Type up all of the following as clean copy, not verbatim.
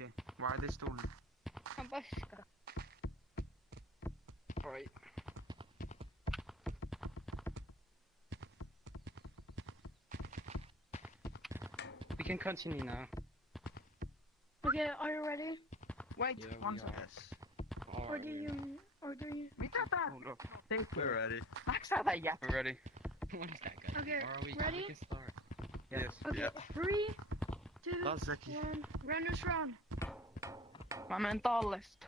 Okay, why are they stolen? On paska. Oi. We can continue now. Okay, are you ready? Wait, Yeah, one we second. are. Or do you... Mitä tää Hold up. tekee? We're ready. Näetkö sä tän jätkän? We're ready. What is that guy? Okay, Or are we? ready? We can start. Yes. Okay, Yeah. 3, 2, Taas Zeki. 1, runners run. Mä menen tallesta.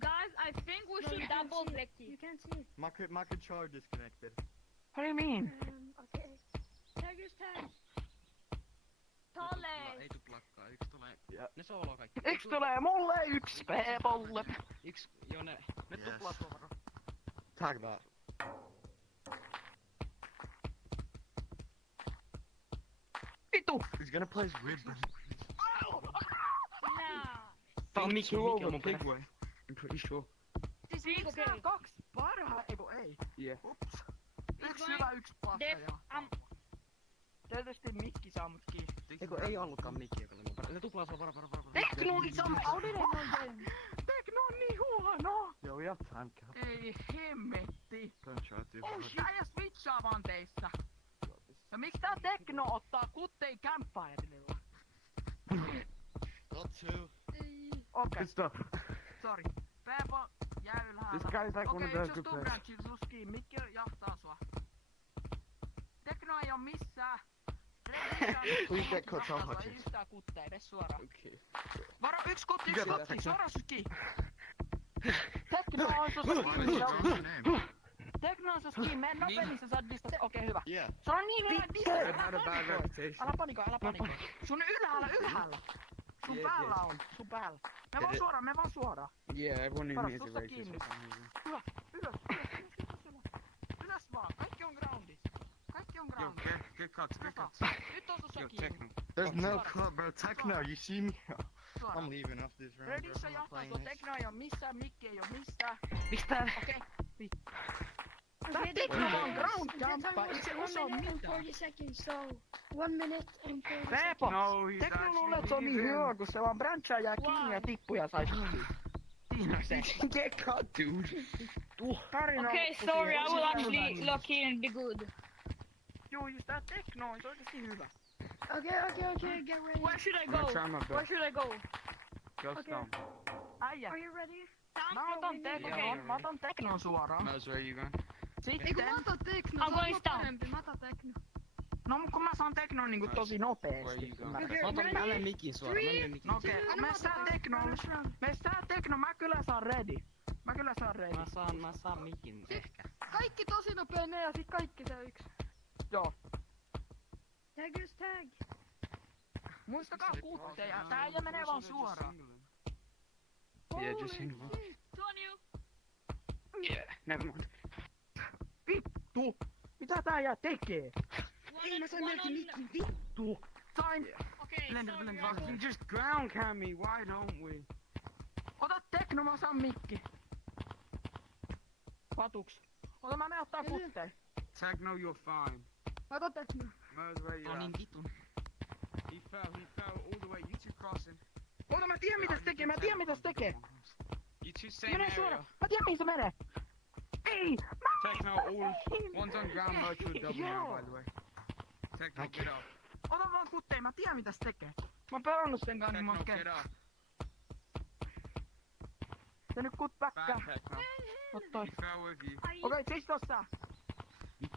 Guys, I think we No, should you can't double see. click You it. can't see. My controller disconnected. What do you mean? Okay. Tagger's tag. Tolle! Ei tuplakkaa. Yksi tulee. Ja. Ne sooloo kaikki. Yksi tulee mulle, yksi Peepolle. Yksi, joo ne Yes. tuplaa suoraan. Tag that. Vitu! He's gonna play his weird band. Nah. Tää on Mikki on mun Big perässä. way. I'm pretty sure. Siis eikö nää kaksi parhaa? Eiku ei. Yeah. Ups. Yksi going hyvä, yksi paska Def, ja... Tietysti Mikki saa mut kiinni. Eikö ei ollutkaan Mikki, joka oli mun perässä. Ne tuplaa sua, varo. Teknologisam! How did I know them? Tekno on niin huono! Yo, we have time cap. Ei hemmetti. Don't try to. Oh shit! Äijä switchaa vaan teistä. Ja miksi tää Tekno ottaa kuttei campfirella? Got two. Okei, Good stuff. sori. Peepo jää ylhäällä. This guy's like one of Okei, those yksi good tuu players. branchiin suskiin. Mikki jahtaa sua. Tekno ei oo missään. We get cut off, Ei Hutchins. yhtään kuttei, ves suoraan. Okei. Varo, yksi kutti, You yksi get that, kutti, Tekno. suoraan suskiin. Tekno on sun skiin. Tekno on sun skiin, mene nopeammin sä saat distance. Okei, hyvä. Yeah. Se on niin hyvä distance. I've had a bad reputation. Älä panikoi. Sun ylhäällä. Sun Yeah, päällä yes. on, sun päällä. Me vaan suoraan. Yeah, everyone Varo, in here is susta a racist kiinni. for some reason. Hyvä, ylös. Ylös vaan, kaikki on groundis. Kaikki on Yo, groundis. get cuts, get Hyvä. cuts. Nyt on sussa Yo, kiinni. Tekno. There's no Suoraan. cut, bro. Techno, you see me? I'm Suoraan. leaving after this round, bro. Redissä I'm not jahtaa playing sun this. Tekno ei oo missään, Mikki ei oo missään. Miksi tää? Okei. Tää Okay, Tekno on ground the time jumpa, ei was se 1 osaa minute and mitään. 40 seconds, so 1 minute and 40 Peepo, No, he's Tekno luulee, actually että se on niin leaving. hyvä, kun se vaan branchaa jää kiinni ja tippuu ja sai suskiin. Siinä se. Get cut, dude. Tarina Okay, loppui sorry, siihen. I will Hyvä actually niin. lock in and be good. Joo, just tää Tekno on oikeesti hyvä. Okay, get ready. Where should I I'm gonna go? try my Where best. should I go? Go Okay. down. Äijä, Are you ready? mä otan Teknon, Okei. mä otan Teknon suoraan. Mouse, where are you going? Eiku mä Sitten, otan Tekno, I'm going down. Mä otan Tekno. no mut kun mä saan Teknon niinku tosi Where are nopeesti. you going? Ymmärrät? Mä otan ready? mä menen Mikin suoraan. Mä menen Mikin No okei, suoraan. me sää Teknolle. Me sää Tekno, mä kyllä saan ready. Mä kyllä saan ready. Mä saan Mikin ehkä. Kaikki tosi nopea ne ja sit kaikki se yksi. Joo. Tagger's tag. Muistakaa kutteja, tää äijä menee vaan suoraan. Yeah, just single. It's on you. Yeah, never mind. Vittu! Mitä tää äijä tekee? Ei, mä sain melkein Mikin. Vittu! Sain! Okay, Blender, sorry, blender, I Fucking go. just ground cam me, why don't we? Ota Tekno, mä saan mikki. Patuks. Ota mä menen ottaa kutteja. Techno, you're fine. Mä otan Tekno. Mouse, where you No at? niin vitun. He fell all the way. You two crossing. Ota mä tiedän mitä se tekee, mä tiedän mitä se tekee. You two Se same menee area. suoraan. Mä tiedän mihin se menee. Ei! Mä Techno, all menin! one's on ground mode to a double now, Joo. by the way. Techno, get up. Ota vaan kuttei, mä tiedän mitä se tekee. Mä oon pelannut sen kanssa niin Techno, monta get kertaa. up. Se nyt kut päkkää. Back, Techno. Ot toi. He fell with you. Okei, siis tossa. You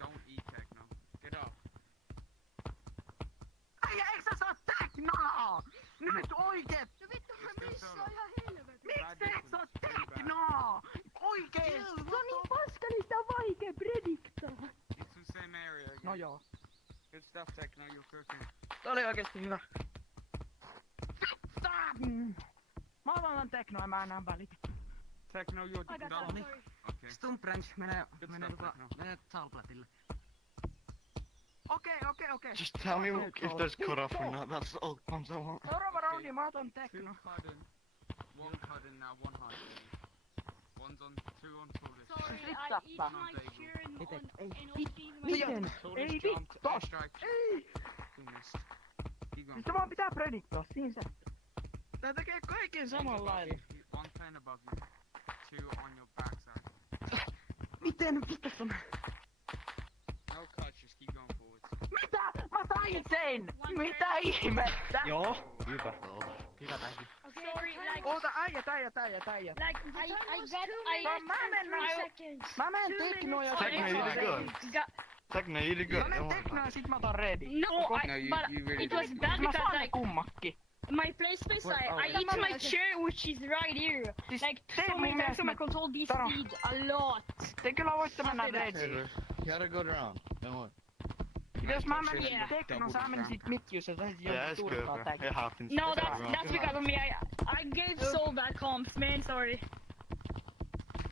don't eat Techno. Get up. Äijä, eikö sä saa Teknoa? Nyt oikeet! No vittu mä Still missaan solo. ihan helvetin. Miksi et saa Very bad. Teknoa? Oikeesti! Se on niin paska, niin sitä on vaikea prediktaa. It's the same area again. No joo. Good stuff, Techno, you're cooking. Tää oli oikeesti hyvä. Mä otan tän Teknoa ja mä enää välitä. Techno, you're I got down. that, sorry. Okay. Stumpranch menee Good menee stuff, Techno. menee Salplatille. Okei. Just tell me if there's cut off or not. That's all comes I want. Seuraava raundi mä otan Tekno. Two Hudden, one Hudden now, one Hudden. One's on, two on tallest. Sorry, Sit I up, eat back. my turn Miten? on Ei, in off-team. Miten? Tallest Ei jumped, vittu! airstrike. Ei! Who missed? He gone. Sitä vaan pitää prediktoa, siinä se. Tää tekee kaiken samalla lailla. One plane above you. Two on your backside. Miten vitas on? No cuts, just keep going forwards. Mitä? Mä sain sen! Mitä ihmettä? Joo, hyvä. Hyvä tähti. Okay, Sorry, time like- was- Oota, äijät. Like, the I time was got, 2 I, minutes Mä and menen 3 I- seconds. Mä menen 2 teknoon ja minutes. Techno, you did good. Techno, you did good. got, Don't worry Teknoon ja about it. sit mä otan ready. no, No, I, but you really it was did. bad Mä because saan ne like kummakin. my play space, I eat my chair which is right here. Siis Like te so mun many times mielestä so me... I control this Taro. speed a lot. Te kyllä voitte mennä ready. You gotta go around. Don't worry. Jos mä menin Yeah. teknoon, sä menisit mitkius ja sä sit Yeah, joudut it's good, turpaa bro. täkin. It happens. No, It's that's wrong. that's because of me. I gave so bad comps, man. Sorry.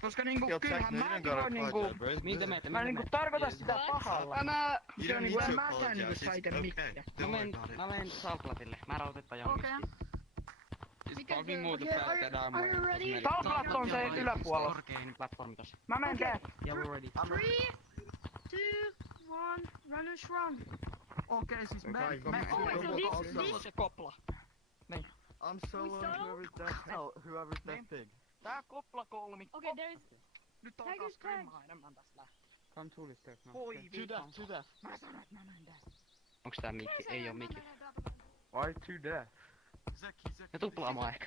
Koska niinku Yo, kyllähän Techno, you mä don't gotta voin niinku... apologize, bro. It's Miltä good. meitä? Mä niinku tarkoitan sitä What? pahalla. Mä... You Se on don't niinku need en to mäkään niinku apologize. saiten It's mitään. okay. Mä Don't worry menen, about it. mä menen Southlatille. Mä rautetaan Okay. jonkin. It's Because, probably more the okay, fact that I'm are you wearing ready? cosmetics. Southlat on se yläpuolella. Korkein platformi tossa. Mä menen Okay. okay. Yeah, we're ready. 3, 2, 1, runners run. Okei, siis me... Okay, me... go, go, go, go, go. This se kopla. I'm solo whoever's that pig. Tää kopla kolmikko. Okay, there's Nyt alkaa Tag is tag. skrimmaa enemmän tästä lähtee. Come to this stuff now. Voi Two vittu. death, two death. Mä sanoin, että mä menen tästä. Onks tää mikki? Ei oo mikki. Why two death? Ja tuplaamaan ehkä.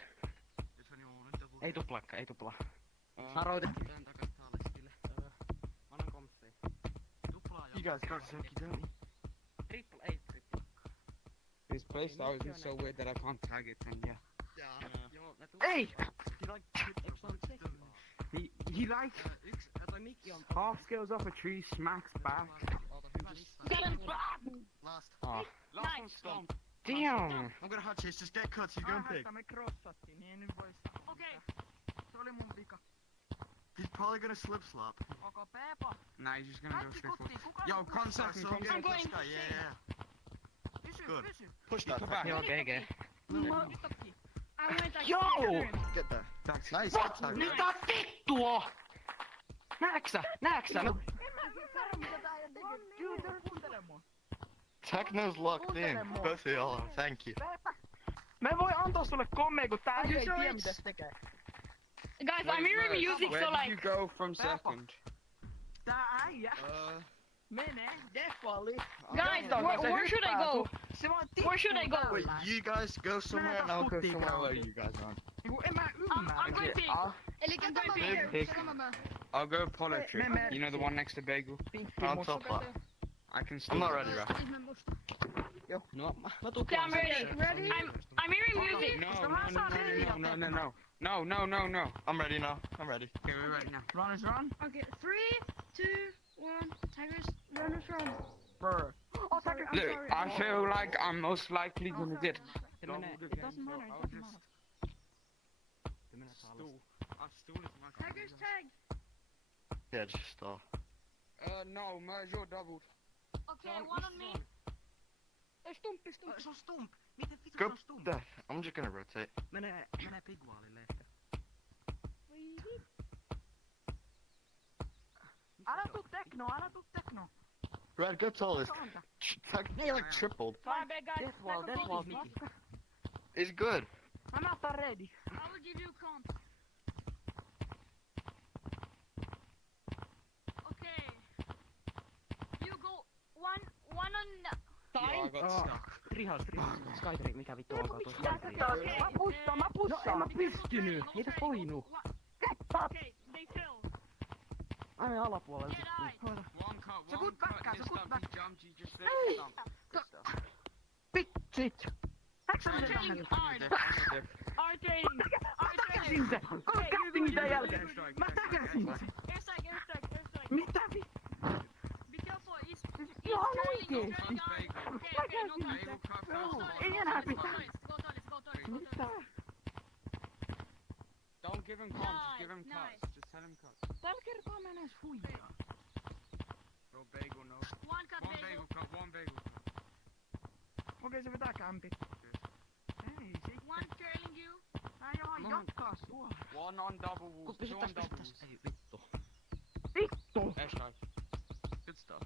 Ei tuplaakaan, ei tuplaa. Mä rautettiin tän takas Talestille. Mä annan kompseja. You guys got Zeki, don't you? Triple, ei triple. This playstyle is so weird that I can't tag it and yeah. Joo, mä Ei! Eikö se on Zeki? He like Ja toi mikki on... half scales off a tree, smacks back. got him. Last. Ah. Nice. Damn! I'm gonna hot chase, just get cuts, you going pig. Että me crossattiin, niin ei nyt voi sanoa. Okay. Se oli mun vika. He's probably gonna slip slap. Onko Peepa? Nah, he's just gonna go Äkki straight kutti, forward. kuka Yo, se come second, So come I'm second. going. this guy, yeah. Pysy, Good. pysy. Push that. Go back. Joo, GG. Nyt tokki. I went like Yo! Get there. Nice, good tag. Mitä vittua? Näeksä? No, kuuntele mua. Techno's locked in. Both of y'all are. Thank you. Peepa. Me voi antaa sulle kommeja, kun tää Okay, ei so tiedä it's- mitä se tekee. Guys, I'm hearing music, Where so did you like. go from second? Tää äijä menee defali. Guys, where should I go? Se vaan Where should I go? Wait, you guys go somewhere and I'll go somewhere where you guys are. Niinku en mä I'm ymmärrä. going pink. Elikkä I'm tämä going on big. tämä. I'll go poetry. Me- You know the one next to Bagel? Pinkki I'll musta. top that. I can I'm still. not ready, bro. Ihme musta. No, mä Yeah, tuplaan I'm ready. Ready? I'm hearing music. No, no, no, no, no, no, no, no, no, no, no. I'm ready now. I'm ready. Okay, we're ready now. Run is run. Okay, 3, 2, 1, Tigers, runners run. Brr. Oh, Sorry, I'm Look, sorry. I feel like I'm most likely gonna get Se menee. It doesn't matter, it doesn't matter. Se menee Talestille. stool. I stole it from my Tigers tag. Yeah, just stop. No, merge your doubled. Okay, one on me. Stumppi. Se on stump. Miten vittu Go se on stump? death. I'm just gonna rotate. Menee pigwaalille ehkä. Älä tuu tekno. Red, go tallest. Techno like tripled. My bad, guys. Deathwall mikki. It's good. Mä otan ready. I will give you comp. Okay. You go one on. Yeah, I got Oh. stuck. Trihaus. Skyteri, mikä vittu onkaan tuossa Skyteri? Mä pussaan. No en mä pystynyt. Eipä voinut. Okay, they fell. Aina alapuolella. Get out. One cut, So one good back, cut. guys, You so good stumped, back. you jumped, you just said stump. Pitsit. Äksä I'm mennä training tähän? hard. Dip, dip. Hard training. Mä täkäsin sen. Mä käsin sen jälkeen. Airstrike, Mä airstrike, täkäsin airstrike. sen. Airstrike. Mitä vittu? Be careful. He's Ihan trailing. oikeesti. Okay, no Mä guys. Bagel cut Joo, fast. ei enää Go pitää. toilets, go toilets, go toilets, go Mitä? toilets. Don't give him comps, just give him Nice, cuts. Just tell him cuts. Tällä kertaa menee huijaa. Bro, Bagel, no. One cut One bagel. bagel cut, one bagel cut. Okei, se vetää kämpit. Ei, sit. One trailing you. Tää johan jatkaa sua. One on double Kun walls, two on pysyttäis, double pysyttäis. walls. Ei vittu. Vittu. Airstrike. Good stuff.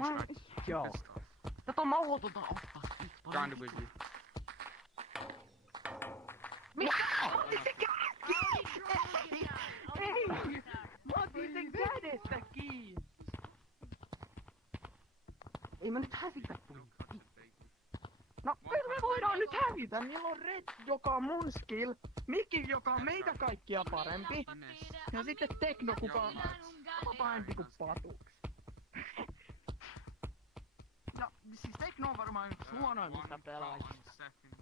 Mä... Airstrike. Joo. Good stuff. Tätä on mahdotonta ottaa. Kinda with you. Ei! Mä otin sen kädestä kiinni! Ei mä nyt hävitä No tullut. cut is bacon. No me voidaan nyt hävitä, niillä on Red, joka on mun skill, Mikki, joka on meitä kaikkia parempi, ja sitten Tekno, kuka on pahempi kuin patuksi. Ja siis Tekno on varmaan yksi huonoimmista pelaajista. 1 second.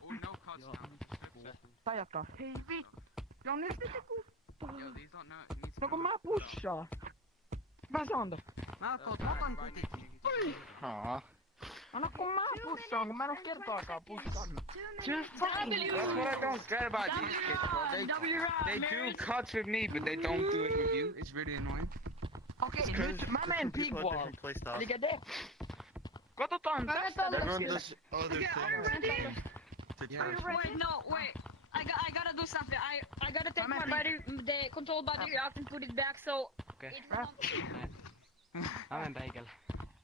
Oh, no cuts Joo. now. Flip set. Tai jatkaa, hei vittu. Ja nyt sitten kun... Yo, these aren't no. Needs No kun mä pushaan. Mä saan tos. Mä otan kuitenkin. Aw. Anna kun mä pushaan, kun mä en oo kertaakaan pussannut. 2 minutes. Just fucking That's what I don't get about these kids, bro. They do cuts with me, but they don't do it with you. It's really annoying. Okei, nyt mä menen People have Pigwall. different playstyles. Elikkä Def. Katsotaan tästä Everyone Defillä. does other Okay, are you things ready? to Yeah. trash. Wait, no, wait. I gotta do something. I gotta take I'm my ready. battery, the control battery out and put it back so Okei. it won't. Mä menen peikelle.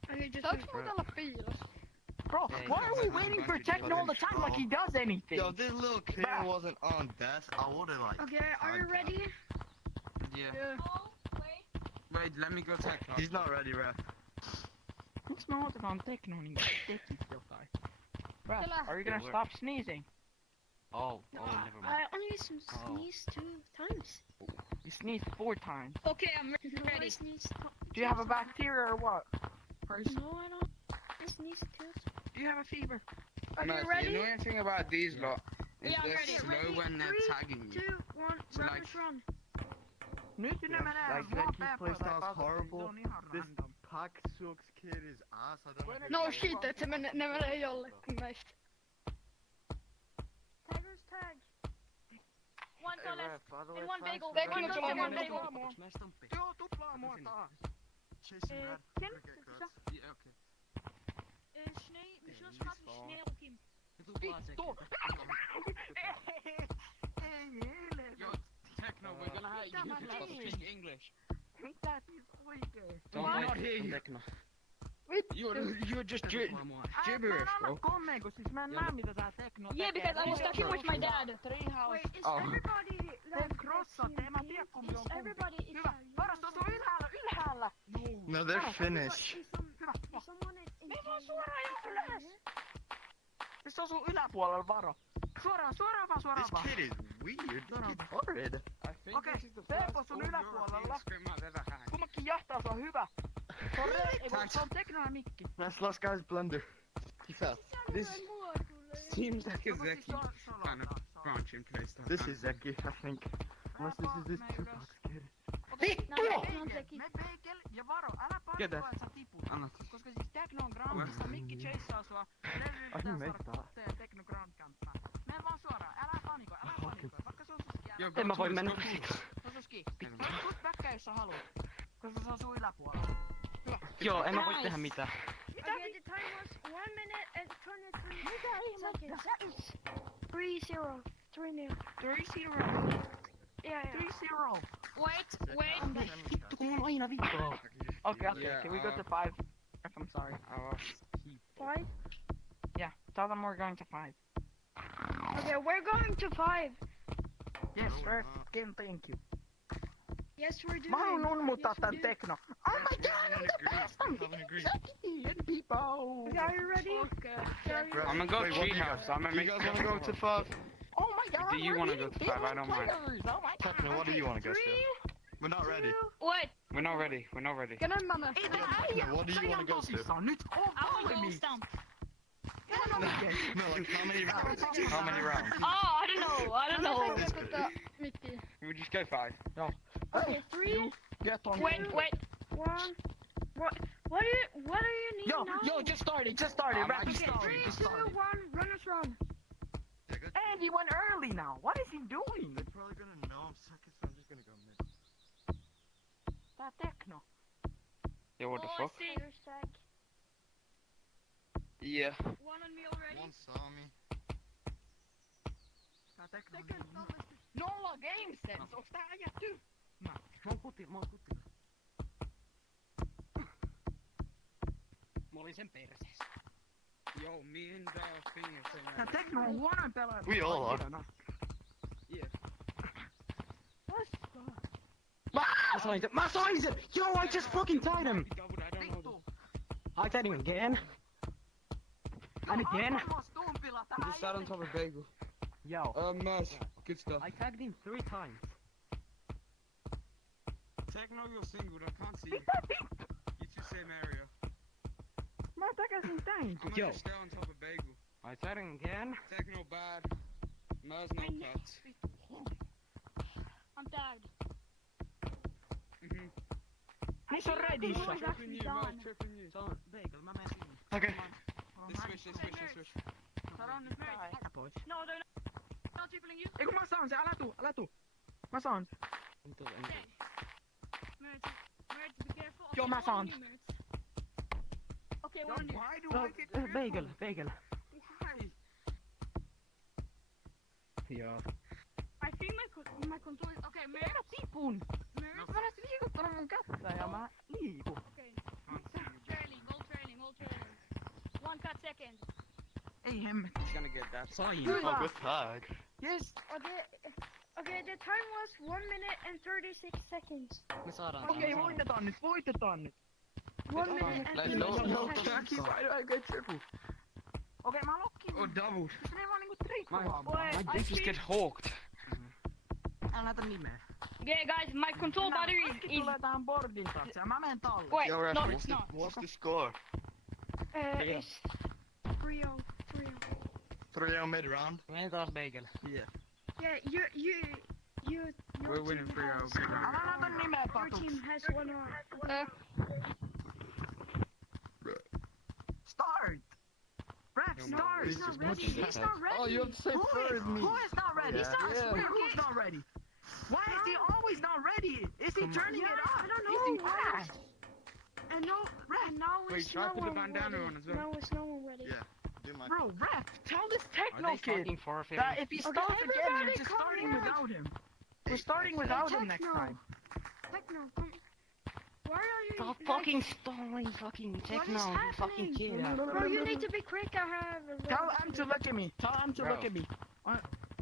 Okay, just Saaks muuten olla piilossa? Bro, Ei, why are we waiting for Techno all the time like he does anything? Yo, this little kid Bruh. wasn't on death. I would've like. Okay, are you ready? Yeah. Oh, wait. Wait, let me go check. He's not ready, ref. Miksi me otetaan Techno niin tekis jotain? Bruh, Kyllä. are you gonna Kyllä. stop sneezing? Oh, No, never mind. I only sneezed 2 times. You sneezed 4 times. Okay, I'm No, I ready. sneezed. Do you have a bacteria or what? First, No, I don't. I sneezed 2 times. do you have a fever? Are No, you the ready? annoying thing about these lot is Yeah, I'm they're ready. slow Slow when they're 3, tagging you. 2, 1, So run, like- just run. Nyt ne Yeah, menee like vaan Becky's peppoja tai playstyle's patatia, horrible. se on ihan This random. Pack Sucks kid is ass. I don't know. No shit, että ne menee jollekin meistä. Tiger's tag. One Hey, dollar ref, by the and way, one thanks bagel. for Bagel One on dollar and one one bagel. bagel. Otas mä stamppi? Joo, tuplaa mua taas. Chasing Eh, red. sen- Cricket cuts. Yeah, okay. Schnee, wir sollen schwarz schnell Kim. Se tuplaa Vittu! sekin. Ei helvetti. Yo, Techno, we're gonna have Mitä you mä can stop tein? speaking English. Mitä siis oikeesti? Don't not hear you. Tekno. You're just Se tuplaa mua. Mä en gibberish, anna bro. kommentteja, kun siis mä en näe mitä tää Tekno tekee. Yeah, because I was talking with my dad. Treehouse. Wait, is Oh. everybody like crossat, en mä tiedä kumpi on Is kumpi. everybody is Hyvä. Varas, se on ylhäällä, ylhäällä. No, they're finished. Hyvä. Is someone in Me vaan suoraan ja ylös. Se on sun yläpuolella, varo. Suoraan This vaan. kid is weird. He's horrid. I think Okay, this is the Peppo first sun all yläpuolella. European scrim I've ever had. Kummakin jahtaa, se on hyvä. Se on se on Tekno ja Mikki. That's last guy's blunder. He fell. This seems like a No, mut siis Zeki se on- se on kind of lottaa. branch in playstyle. This is Zeki, I think. Unless this is this Tupac kid. Me Beikel ja varo, älä Ketä? panikoi, että sä tiput. Anna. Koska siis Tekno on Grandissa, Mikki chaseaa sua. Levy Ai, pitää me saada tää. koteen Tekno Grand kämppään. Mene vaan suoraan, älä panikoi. Vaikka se on sun ski, Yo, älä go En mä voi towards, mennä. go towards. se on sun ski. Put backkää jos sä haluat. Koska se on sun yläpuolella. Joo, en mä voi Nice. tehdä mitään. Okay, the time was 1 minute and 23 Mitä seconds. 3-0. 3-0. 3-0. Yeah, yeah. 3-0. Wait, wait. Vittu kun on aina vittua. Okay, Yeah, can we go to 5? I'm sorry. 5? Yeah, tell them we're going to 5. Okay, we're going to 5. Yes, No, we're sir. not. Again, thank you. Yes, we're doing. Mä haluan unmuttaa Yes, we tän do. Tekno. Oh my god, Haven't I'm the agreed. best! I'm Haven't agreed. Zeki people! Okay, are you ready? Okay. Are you Ref, I'm gonna go wait, what do you treehouse. guys- I'm gonna You make guys wanna go to 5? Oh my god, Do you we're wanna go meeting to 5? I different don't mind. players. Oh my god. Techno, what do you wanna go to? We're not ready. Wait, We're not ready. We're not ready. Kenen mä menen? Ei tää äijä, What do you se wanna ihan go to? tosissaan. Nyt on I will go valmiit. stump. Ihan oikeesti. No, like how many rounds? How many rounds? Oh, I don't know. I don't know. Mikki. We just go 5. Okay, 3, Get on. Wait. 1. What do you need Yo, now? yo, just started. Rap, just Okay, 3, started. 2, 1, runners run. Yeah, good. And he went early now. What is he doing? They're probably gonna know I'm second, so I'm just gonna go mid. Tää Tekno. Yeah, what the Oh, I fuck? see. Tiger stack. Yeah. One on me already. One saw me. Tää Tekno. Nolla game sense. Onks tää äijä tyhmä? Mä oon kutilla. Mä olin sen perseessä. Yo, me and Thingy are saying Tää that. Tekno on huonoin pelaaja. We all are. Yeah. Mä sain sen! Yo, I just fucking tied him! Doubled, I don't know. I tied him again. And again. Just sat on top of Bagel. Yo. Merch. Good stuff. I tagged him 3 times. Techno, you're single. I can't see you. You two same area. Mä takäsin tän. I'm Yo. gonna stay on top of Bagel. I tagged him again. Techno bad. Mer's no cuts. I'm tagged. Mhm. Niissä on redissä. Tripping you, Mer's tripping you. Se on Bagel, mä menen sinne. Okei. They switch. Sano nyt päin. Älä pois. No, they're not tripling you. Eiku mä saan sen, älä tuu. Mä saan sen. Merge, be careful. Yo, mä saan. Okay, Yo, one you. why do I get Bagel. Why? Joo. I think my control is... Okay, merge. Älä tipun. Merge. Mä oon liikuttanut mun kättä ja mä liikun. Okay. Trailing. 1 cut second. Ei hemmetti. He's gonna get that. Sain. Oh, good tag. Yes. Okay, the time was 1 minute and 36 seconds. Me saadaan Okei, tän. voitetaan nyt. 1 minute and Let's 36 go. seconds. Why do I get triple? Okei, mä lokkin. Oh, doubled. Se ei vaan niinku trippaa. My dick just get hawked. Älä näytä nimeä. Okay, guys, my control battery Kaikki is. tulee tähän boardin taakse ja mä menen talle. Wait, Yo, ref, no, what's it's the, not. what's the score? It's 3-0. 3-0. 3-0 mid-round. Menen taas Bagel. Yeah. Yeah, your We're winning team 3-0. has- Good job. Älä näytä nimeä Your patuks. team has 1 on. Start! Ref, No, start! He's not ready. He's not ready. Oh, you have to say Who first is, me. who is not ready? Yeah. Start Yeah. swear, who's not ready? Why is he always not ready? Is he Come on. turning it Yeah, up? I don't Is he know. fast? And no, and now Wait, it's try no put the one bandana ready. on as well. Now it's no one ready. Yeah. Do my. Bro, ref, tell this Are techno they kid fucking forfeiting? that if he Okay, starts again, everybody we're just come starting here. without him. We're starting without him next Techno. time. Techno, come. Why are you? Stop like- fucking stalling fucking Techno, is you fucking happening? kid. Bro, you need to be quick. I have. a Tell lot him to to do. look at me. Tell him to Bro. look at me.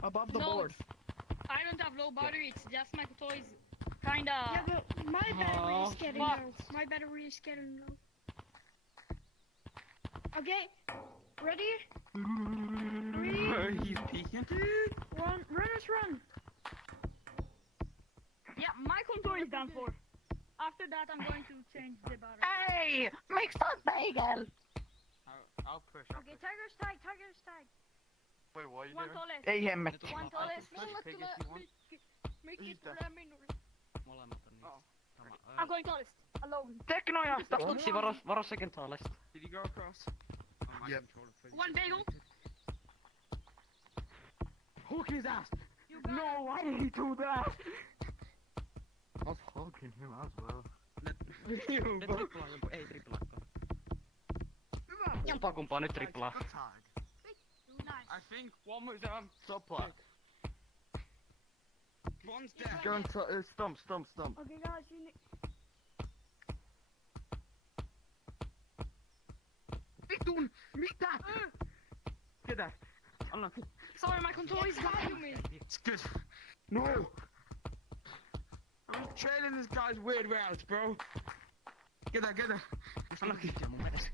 Above the No. board. I don't have low battery. It's just my control is kinda. Yeah, but my battery is getting fuck. low. My battery is getting low. Okay, ready? 3, He's peeking. 1, runners run. Yeah, my control is done for. After that, I'm going to change the battery. Hey, mix that bagel. I'll push. Okay, Tiger's tag, Tiger's tag. Wait, what are you One doing? tallest. Ei hemmetti. One tallest. Pick if you want. Mikki Mitä? tulee minulle. Molemmat on niistä. Sama. I'm going tallest. Alone. Teknojasta. Tutsi, varo second tallest. Did he go across? Oh, my Yep. controller, please. One bagel. Hook his ass. You got No, why did he do that? I was hugging him as well. Ne triplaa jompaa, ei triplaakaan. Jompaa kumpaa nyt triplaa. Good tag. Nice. I think one was Top black. one's dead. Go and stump. Okay, guys, you need. Vitun, mitä? Ketä? Anna. Sorry, my control is guiding me. It's good. No. I'm trailing this guy's weird routes, bro. Get that. Anna kikkiä mun mielestä.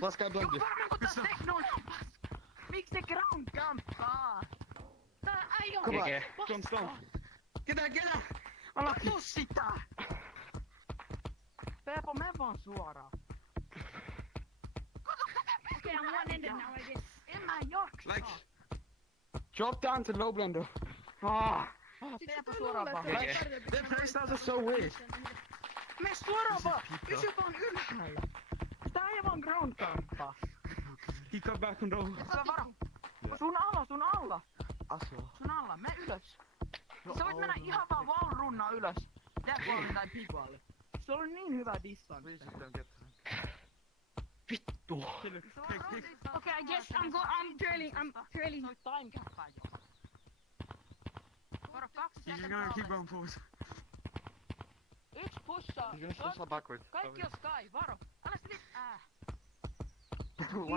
Last guy blinded. Varmaan kun tää teknoja paska. Miksi se ground kamppaa? Tää ei oo Kike. Stomp. Get that. Älä tuu sitä! Peepo, mene vaan suoraan. Okay, I'm one-handed now, I guess. En mä jaksa. Like, drop down to low blender. Peepo suoraan vaan. Kike. Them playstyles are so weird. Mene suoraan vaan! Pysy vaan ylhäällä. Tää ei vaan ground kamppaa. He got back on low. Älä varo. Sun alla. Asua. Sun alla, mene ylös. Sä voit mennä ihan vaan wall-runnaa ylös. Deathwallin tai pigwallin. Se on niin hyvä distance. Please don't get Vittu. Okay, I guess I'm trailing. I'm trailing. Toi time cappaa jo. Varo 2 He's just sekuntia gonna keep alle. going forward. Yksi pushaa. He's gonna slide backwards. Kaikki on sky, varo. Älä sit tulla.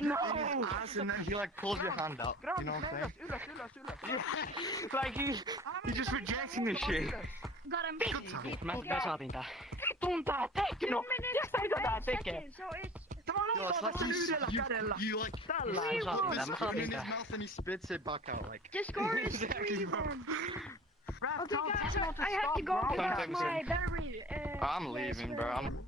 No! In his ass and then he like pulls your hand out. You know what I'm saying? Ylös. Like he's just rejecting this shit. Got him. Me saatiin tää. Vitun tää tekno! 2 minutes Tiedätkö mitä tää and tekee? seconds, so it's Tämä on Yo, it's like yhdellä kädellä. you like Tällä. Mä saatiin put tää, this mä spoon saatiin in his tää. mouth and he spits it back out like. the score is Exactly, 3-1. bro. Rap, Okay, tell guys, someone to I have to stop, go bro. because Sometimes my battery. I'm leaving, bro. I'm